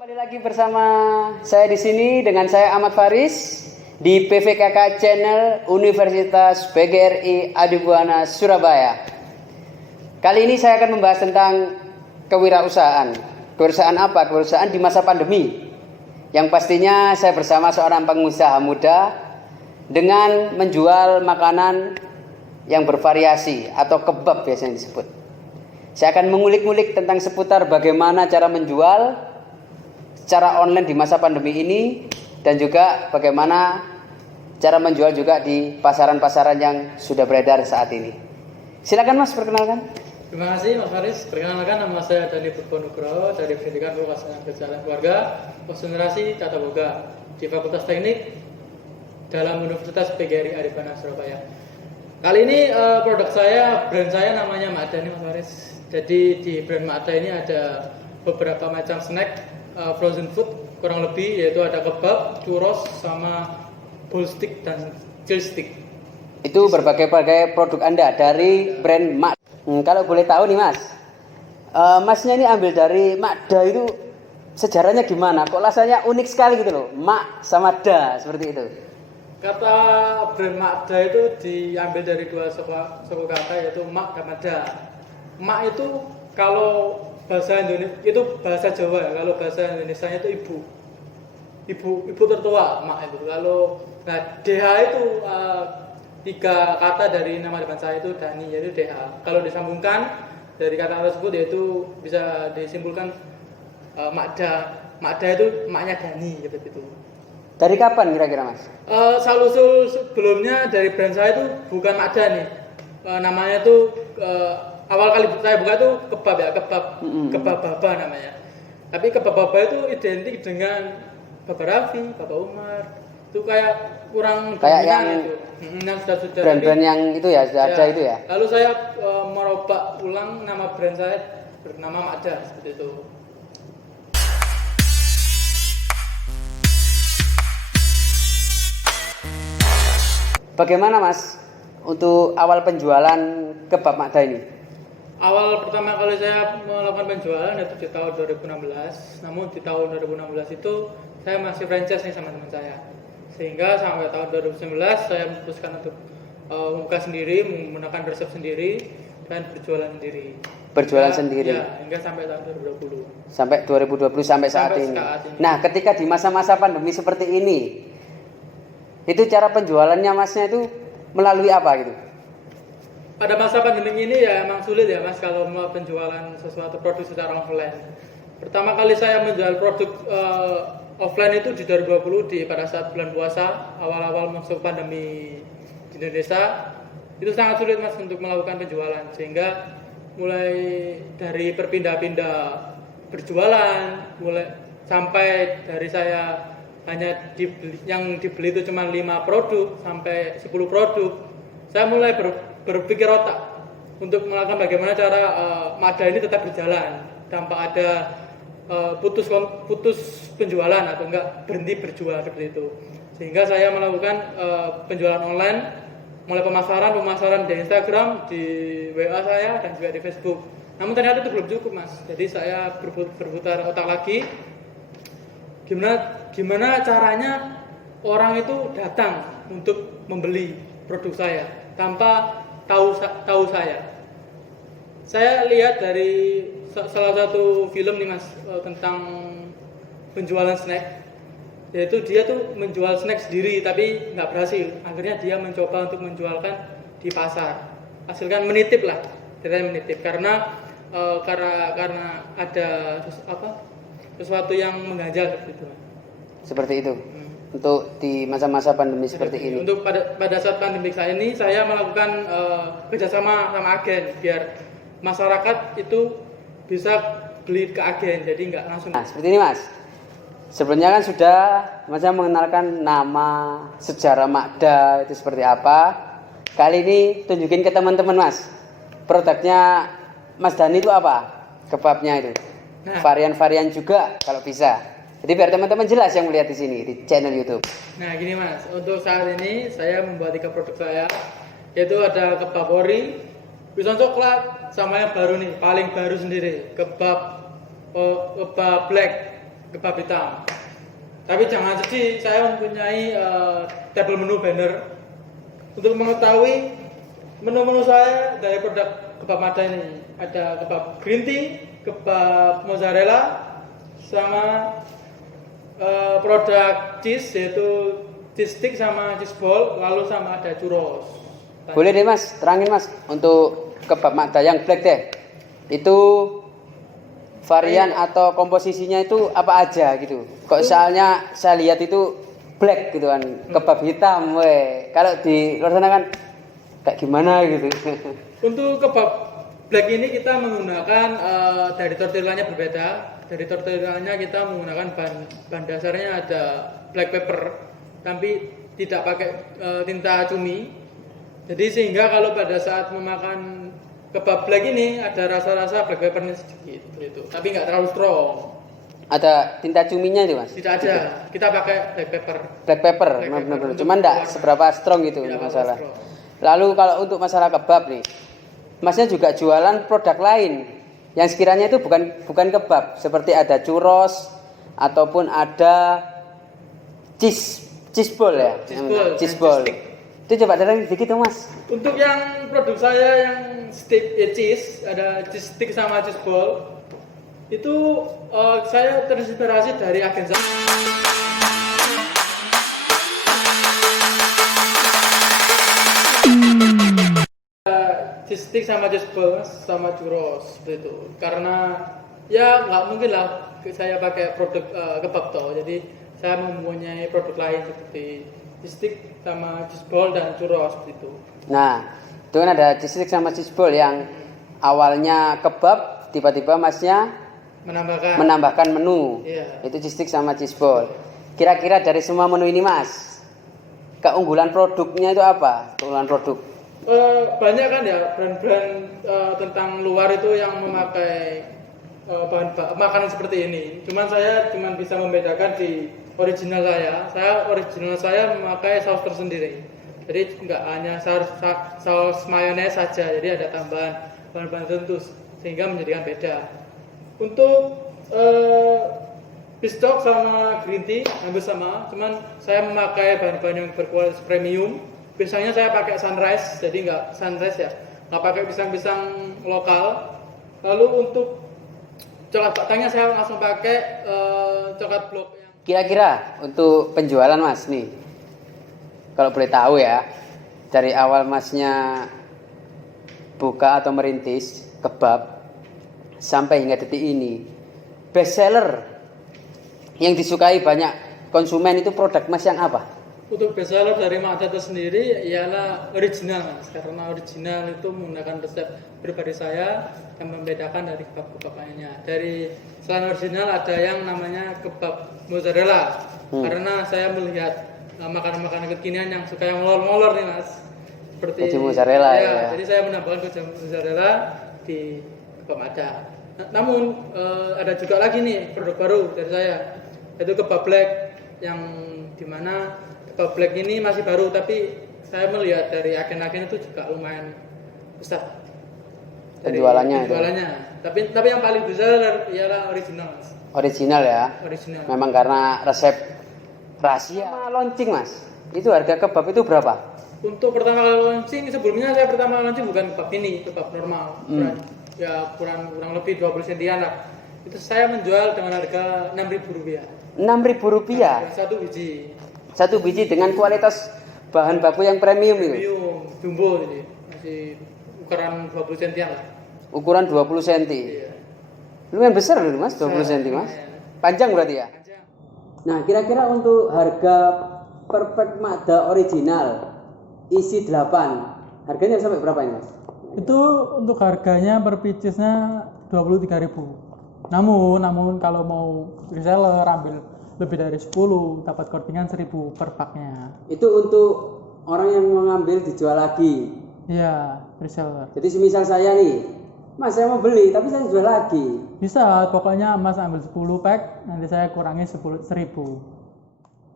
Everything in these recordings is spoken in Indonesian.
Kembali lagi bersama saya di sini dengan saya Ahmad Faris di PVKK Channel Universitas PGRI Adibuana Surabaya. Kali ini saya akan membahas tentang kewirausahaan. Kewirausahaan apa? Kewirausahaan di masa pandemi. Yang pastinya saya bersama seorang pengusaha muda dengan menjual makanan yang bervariasi atau kebab biasanya disebut. Saya akan mengulik-ngulik tentang seputar bagaimana cara menjual secara online di masa pandemi ini dan juga bagaimana cara menjual juga di pasaran-pasaran yang sudah beredar saat ini. Silakan Mas, perkenalkan. Terima kasih Mas Faris. Perkenalkan, nama saya Dani Purbonugroho dari Pendidikan Vokasional Kesehatan Keluarga konsentrasi Tata Boga di Fakultas Teknik dalam Universitas PGRI Adibuana Surabaya. Kali ini produk saya, brand saya namanya Makda nih Mas Faris. Jadi di brand Makda ini ada beberapa macam snack frozen food kurang lebih, yaitu ada kebab, churros, sama bowl stick dan chill stick. Itu berbagai-bagai produk Anda dari brand Mak. Kalau boleh tahu nih Mas, Masnya ini ambil dari Makda itu sejarahnya gimana? Kok rasanya unik sekali gitu loh, Mak sama Da seperti itu. Kata brand Makda itu diambil dari dua suku kata, yaitu Mak dan Mada. Mak itu kalau bahasa Indonesia itu bahasa Jawa ya, kalau bahasa Indonesia itu ibu tertua, Mak itu. Kalau DH itu tiga kata dari nama depan saya itu Dani, yaitu DH. Kalau disambungkan dari kata tersebut yaitu bisa disimpulkan Makda. Makda itu maknya Dani seperti itu. Dari kapan kira-kira Mas? Salusul sebelumnya dari brand saya itu bukan Makda nih. Namanya tuh awal kali saya buka tuh kebab ya, kebab baba namanya. Tapi kebab baba itu identik dengan Bapak Raffi, Bapak Umar. Itu kayak kurang kayak yang itu. Yang sudah brand-brand yang itu ya sudah ada itu ya. Lalu saya merubah ulang nama brand saya bernama Makda seperti itu. Bagaimana Mas untuk awal penjualan kebab Makda ini? Awal pertama kali saya melakukan penjualan itu di tahun 2016. Namun di tahun 2016 itu saya masih franchise nih sama teman saya. Sehingga sampai tahun 2019 saya memutuskan untuk membuka sendiri, menggunakan resep sendiri dan berjualan sendiri. Berjualan sendiri. Ya, hingga sampai tahun 2020. Sampai 2020 sampai saat ini. Nah, ketika di masa-masa pandemi seperti ini, itu cara penjualannya Masnya itu melalui apa gitu? Pada masa pandemi ini ya emang sulit ya Mas kalau mau penjualan sesuatu produk secara offline. Pertama kali saya menjual produk offline itu di 2020 pada saat bulan puasa, awal-awal masuk pandemi di Indonesia. Itu sangat sulit Mas untuk melakukan penjualan, sehingga mulai dari berpindah-pindah berjualan, mulai sampai dari saya hanya yang dibeli itu cuma 5 produk sampai 10 produk. Saya mulai berpikir otak untuk melakukan bagaimana cara Makda ini tetap berjalan tanpa ada putus penjualan atau enggak berhenti berjual seperti itu. Sehingga saya melakukan penjualan online, mulai pemasaran di Instagram, di WA saya dan juga di Facebook. Namun ternyata itu belum cukup Mas. Jadi saya berputar otak lagi. Gimana caranya orang itu datang untuk membeli produk saya tanpa tahu saya. Saya lihat dari salah satu film nih Mas tentang penjualan snack, yaitu dia tuh menjual snack sendiri tapi nggak berhasil. Akhirnya dia mencoba untuk menjualkan di pasar. Hasilkan menitip lah, ceritanya menitip karena ada sesuatu yang mengganjal gitu. Seperti itu. Untuk di masa-masa pandemi seperti ini. Untuk pada saat pandemi saya ini, saya melakukan kerjasama sama agen biar masyarakat itu bisa beli ke agen, jadi nggak langsung. Nah, seperti ini Mas. Sebelumnya kan sudah Mas mengenalkan nama, sejarah Makda itu seperti apa. Kali ini tunjukin ke teman-teman Mas. Produknya Mas Dani itu apa? Kebabnya itu. Nah, varian-varian juga kalau bisa. Jadi biar teman-teman jelas yang melihat di sini di channel YouTube. Nah gini Mas, untuk saat ini saya membuat 3 produk saya, yaitu ada kebab ori, pisang coklat, sama yang baru nih, paling baru sendiri, kebab black. kebab hitam. Tapi jangan sedih, saya mempunyai tabel menu banner untuk mengetahui menu-menu saya dari produk kebab Mada ini. Ada kebab green tea, kebab mozzarella, sama produk cheese yaitu cheese stick sama cheese ball, lalu sama ada churros. Boleh deh Mas, terangin Mas untuk kebab Mada yang black deh. Itu varian atau komposisinya itu apa aja gitu. Kok soalnya saya lihat itu black gitu kan, kebab hitam weh. Kalau di luar sana kan kayak gimana gitu. Untuk kebab black ini kita menggunakan dari tortillanya berbeda. Dari tortillanya kita menggunakan bahan dasarnya ada black pepper, tapi tidak pakai tinta cumi. Jadi sehingga kalau pada saat memakan kebab black ini ada rasa-rasa black peppernya sedikit itu, tapi nggak terlalu strong. Ada tinta cuminya itu Mas? Tidak ada, kita pakai black pepper. Black pepper, benar-benar. Cuman enggak seberapa strong gitu masalah. Lalu kalau untuk masalah kebab nih, Masnya juga jualan produk lain yang sekiranya itu bukan kebab, seperti ada churros ataupun ada cheese ball ya? Cheese ball. Itu coba terangin dikit dong Mas. Untuk yang produk saya yang stick cheese, ada cheese stick sama cheese ball. Itu saya terinspirasi dari agen saya. Cheese stick sama cheese ball sama churros itu. Karena ya nggak mungkin lah saya pakai produk kebab toh. Jadi saya mempunyai produk lain seperti cheese stick sama cheese ball dan churros itu. Nah, itu kan ada cheese stick sama cheese ball yang awalnya kebab, tiba-tiba Masnya menambahkan menu. Iya. Itu cheese stick sama cheese ball. Kira-kira dari semua menu ini Mas, keunggulan produknya itu apa? Keunggulan produk? Banyak kan ya brand-brand tentang luar itu yang memakai bahan makanan seperti ini. Saya bisa membedakan di original saya memakai saus tersendiri. Jadi nggak hanya saus mayones saja, jadi ada tambahan bahan-bahan tertentu sehingga menjadikan beda. Untuk pistok sama green tea hampir sama, cuman saya memakai bahan-bahan yang berkualitas premium. Biasanya saya pakai sunrise, jadi nggak pakai pisang-pisang lokal. Lalu untuk coklat batangnya saya langsung pakai coklat blok. Kira-kira untuk penjualan Mas nih, kalau boleh tahu ya, dari awal Masnya buka atau merintis kebab sampai hingga detik ini, best seller yang disukai banyak konsumen itu produk Mas yang apa? Untuk best seller dari Mada itu sendiri ialah original Mas, karena original itu menggunakan resep pribadi saya yang membedakan dari kebab-kebab lainnya. Dari selain original ada yang namanya kebab mozzarella, karena saya melihat makanan-makanan kekinian yang suka yang molor-molor nih Mas, seperti keju mozzarella ya. Jadi saya menambahkan keju mozzarella di kebab Mada. Namun ada juga lagi nih produk baru dari saya, yaitu kebab black, yang dimana kebab black ini masih baru, tapi saya melihat dari agen-agen itu juga lumayan besar penjualannya. Tapi yang paling besar ialah original Mas. Original ya. Original. Memang karena resep rahasia. Launching Mas, itu harga kebab itu berapa? Untuk pertama kali launching, sebelumnya saya pertama launching bukan kebab ini, kebab normal. Ya kurang lebih 20 sentian lah. Itu saya menjual dengan harga Rp6.000. Rp6.000. Satu biji dengan kualitas bahan baku yang premium itu. Premium, jumbo ini. Masih ukuran 20 sentian lah. Ukuran 20 cm. Iya. Lumayan besar loh Mas, 20 cm Mas. Panjang berarti ya? Panjang. Nah, kira-kira untuk harga Perfect Mada original isi 8, harganya sampai berapa ini Mas? Itu untuk harganya per piecesnya 23.000. Namun kalau mau reseller ambil lebih dari 10 dapat kortingan 1.000 per paknya. Itu untuk orang yang mengambil dijual lagi. Iya, reseller. Jadi semisal saya nih, Mas saya mau beli tapi saya jual lagi. Bisa, pokoknya Mas ambil 10 pack, nanti saya kurangi 1.000.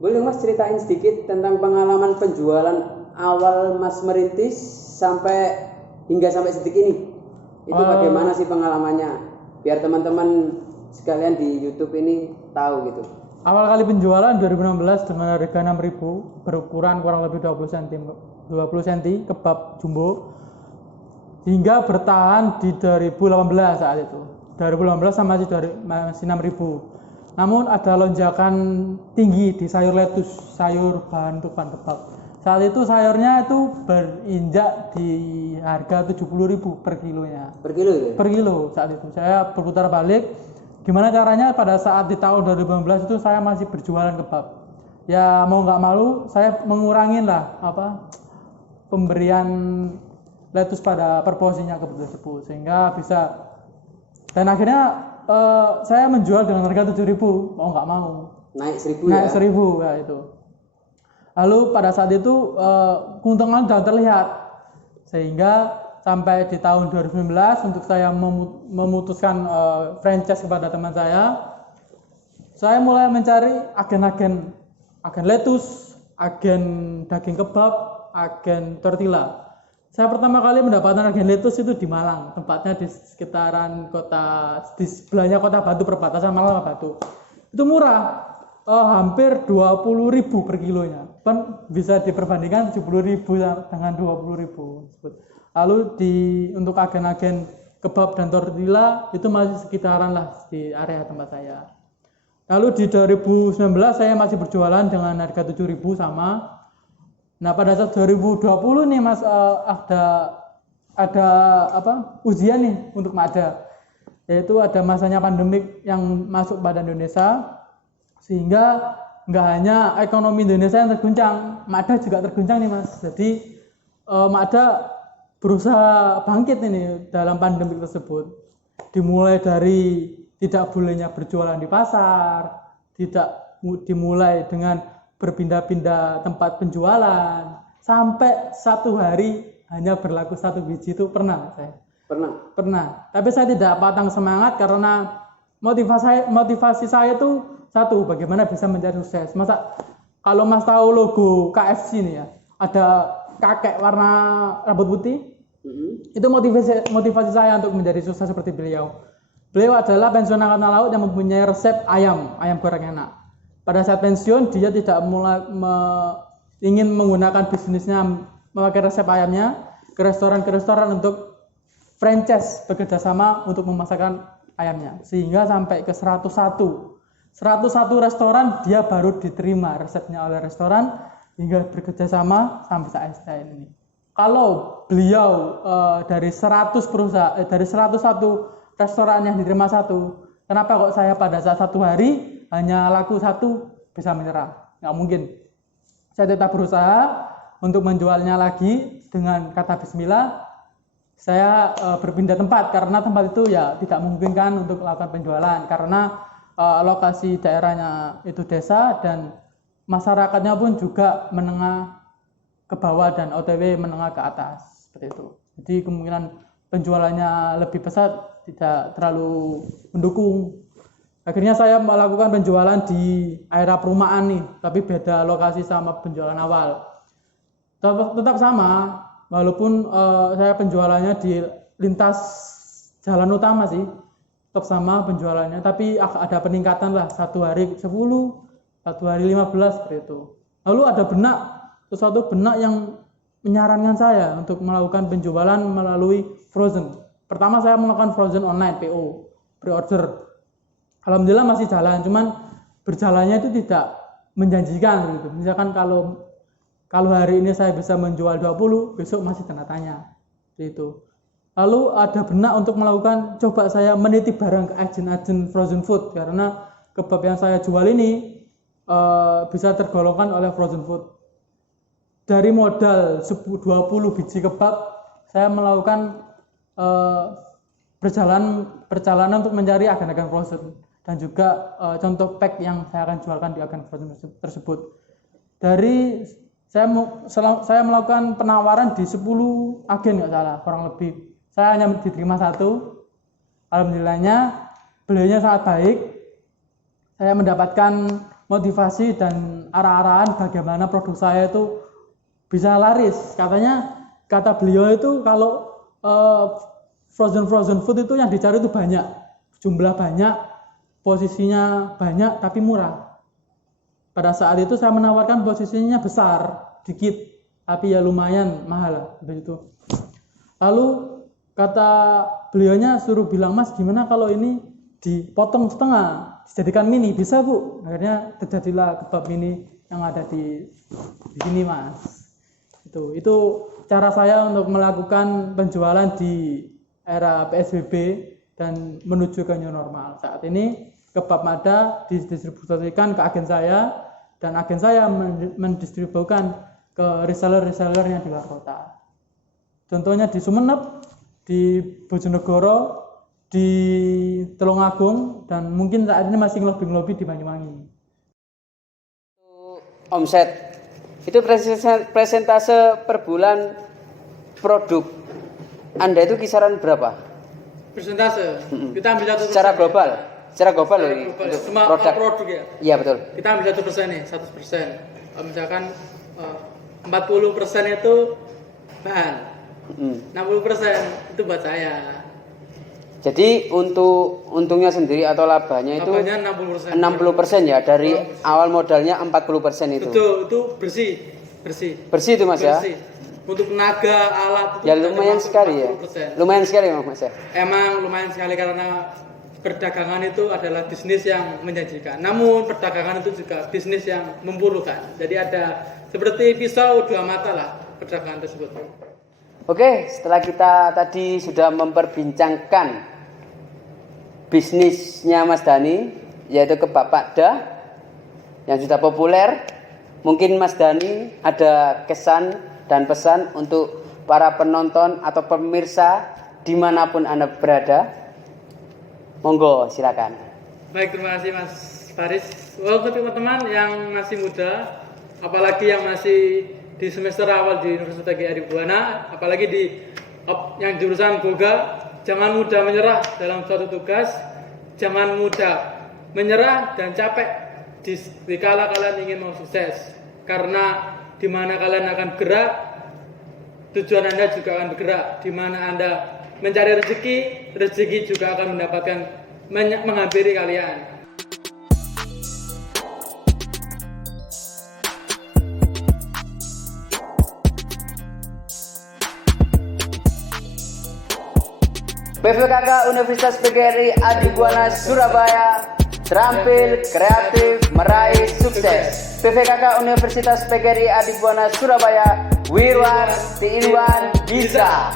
Boleh Mas ceritain sedikit tentang pengalaman penjualan awal Mas merintis hingga sampai detik ini. Itu bagaimana sih pengalamannya? Biar teman-teman sekalian di YouTube ini tahu gitu? Awal kali penjualan 2016 dengan harga 6.000 berukuran kurang lebih 20 cm kebab jumbo hingga bertahan di 2018 saat itu. 2018 sama masih 6.000. Namun ada lonjakan tinggi di sayur lettuce, sayur bahan untuk bahan kebab. Saat itu sayurnya itu berinjak di harga 70.000 per kilonya. Per kilo ya? Per kilo saat itu. Saya berputar balik. Gimana caranya pada saat di tahun 2015 itu saya masih berjualan kebab. Ya mau nggak malu saya mengurangin lah pemberian lettuce pada per porsinya kebab tersebut sehingga bisa, dan akhirnya saya menjual dengan harga 7.000, mau nggak mau naik 1.000 naik ya? 1.000 ya itu. Lalu pada saat itu keuntungan sudah terlihat sehingga sampai di tahun 2019 untuk saya memutuskan franchise kepada teman saya mulai mencari agen lettuce, agen daging kebab, agen tortilla. Saya pertama kali mendapatkan agen lettuce itu di Malang, tempatnya di sekitaran di sebelahnya Kota Batu, perbatasan Malang sama Batu. Itu murah, hampir 20.000 per kilonya. Kan bisa diperbandingkan 70.000 dengan 20.000. Lalu untuk agen-agen kebab dan tortilla itu masih sekitaran lah di area tempat saya. Lalu di 2019 saya masih berjualan dengan harga 7.000 sama. Nah pada saat 2020 nih Mas ada ujian nih untuk MADA, yaitu ada masanya pandemik yang masuk pada Indonesia sehingga nggak hanya ekonomi Indonesia yang terguncang, MADA juga terguncang nih Mas. Jadi MADA berusaha bangkit ini dalam pandemik tersebut. Dimulai dari tidak bolehnya berjualan di pasar, dimulai dengan berpindah-pindah tempat penjualan, sampai satu hari hanya berlaku 1 biji itu pernah saya. Pernah. Tapi saya tidak patang semangat karena motivasi saya itu satu, bagaimana bisa menjadi sukses. Masa kalau Mas tahu logo KFC ini ya, ada kakek warna rambut putih. Itu motivasi saya untuk menjadi sukses seperti beliau. Beliau adalah pensiunan angkatan laut yang mempunyai resep ayam goreng enak. Pada saat pensiun dia tidak ingin menggunakan bisnisnya memakai resep ayamnya ke restoran untuk franchise bekerjasama untuk memasarkan ayamnya, sehingga sampai ke 101 restoran dia baru diterima resepnya oleh restoran hingga bekerjasama sampai saat ini. Kalau beliau dari 100 perusahaan dari 101 restoran yang diterima satu, kenapa kok saya pada saat satu hari hanya laku satu bisa menyerah? Nggak mungkin. Saya tetap berusaha untuk menjualnya lagi dengan kata bismillah. Saya berpindah tempat karena tempat itu ya tidak memungkinkan untuk melakukan penjualan karena lokasi daerahnya itu desa dan masyarakatnya pun juga menengah ke bawah dan OTW menengah ke atas seperti itu. Jadi kemungkinan penjualannya lebih besar tidak terlalu mendukung. Akhirnya saya melakukan penjualan di area perumahan nih, tapi beda lokasi sama penjualan awal. Tetap sama, walaupun saya penjualannya di lintas jalan utama sih, tetap sama penjualannya, tapi ada peningkatan lah, satu hari 10, satu hari 15 seperti itu. Lalu ada sesuatu benak yang menyarankan saya untuk melakukan penjualan melalui frozen. Pertama saya melakukan frozen online, PO, pre-order. Alhamdulillah masih jalan, cuman berjalannya itu tidak menjanjikan gitu. Misalkan kalau hari ini saya bisa menjual 20, besok masih tanda tanya. Gitu. Lalu ada benak untuk melakukan, coba saya menitip barang ke agen-agen frozen food karena kebab yang saya jual ini bisa tergolongkan oleh frozen food. Dari modal 20 biji kebab, saya melakukan perjalanan untuk mencari agen-agen frozen dan juga contoh pack yang saya akan jualkan di agen frozen tersebut. Saya melakukan penawaran di 10 agen nggak salah, kurang lebih. Saya hanya diterima satu. Alhamdulillahnya beliaunya sangat baik. Saya mendapatkan motivasi dan arah-arahan bagaimana produk saya itu bisa laris. Kata beliau itu kalau frozen food itu yang dicari itu banyak, jumlah banyak, posisinya banyak tapi murah. Pada saat itu saya menawarkan posisinya besar, dikit, tapi ya lumayan mahal begitu. Lalu kata beliaunya suruh bilang, Mas gimana kalau ini dipotong setengah, dijadikan mini, bisa Bu? Akhirnya terjadilah kebab mini yang ada di sini Mas. Itu cara saya untuk melakukan penjualan di era PSBB dan menuju ke new normal. Saat ini kebab Mada didistribusikan ke agen saya, dan agen saya mendistribusikan ke reseller-reseller yang di luar kota. Contohnya di Sumeneb, di Bojonegoro, di Tulungagung, dan mungkin saat ini masih ngelobi-ngelobi di Banyuwangi. Omset itu presentase per bulan produk Anda itu kisaran berapa? Persentase. Kita ambil 1%. Secara global loh ini Global. untuk Cuma produk ya. Iya betul. Kita ambil 1% nih, 100%. Misalkan 40% itu bahan, 60% itu buat saya. Jadi untuk untungnya sendiri atau labanya itu Labanya 60%. 60% ya dari awal modalnya 40% itu. Betul, itu bersih. Bersih itu Mas ya. Bersih. Untuk tenaga, alat itu Ya lumayan sekali ya. 40%. Lumayan sekali Mas ya. Emang lumayan sekali karena perdagangan itu adalah bisnis yang menjanjikan. Namun perdagangan itu juga bisnis yang memburukan. Jadi ada seperti pisau dua mata lah perdagangan tersebut. Oke, setelah kita tadi sudah memperbincangkan bisnisnya Mas Dani, yaitu kebab Pakda yang sudah populer, mungkin Mas Dani ada kesan dan pesan untuk para penonton atau pemirsa dimanapun Anda berada. Monggo, silakan. Baik, terima kasih Mas Faris. Untuk teman-teman yang masih muda, apalagi yang masih di semester awal di Universitas GRI Buana, apalagi yang jurusan Boga, jangan mudah menyerah dalam suatu tugas, jangan mudah menyerah dan capek dikala kalian ingin mau sukses. Karena di mana kalian akan gerak, tujuan Anda juga akan bergerak. Di mana Anda mencari rezeki juga akan menghampiri kalian. PVKK Universitas PGRI Adibuana Surabaya terampil, kreatif, meraih sukses. PVKK Universitas PGRI Adibuana Surabaya, Wirwan Tiiwan bisa.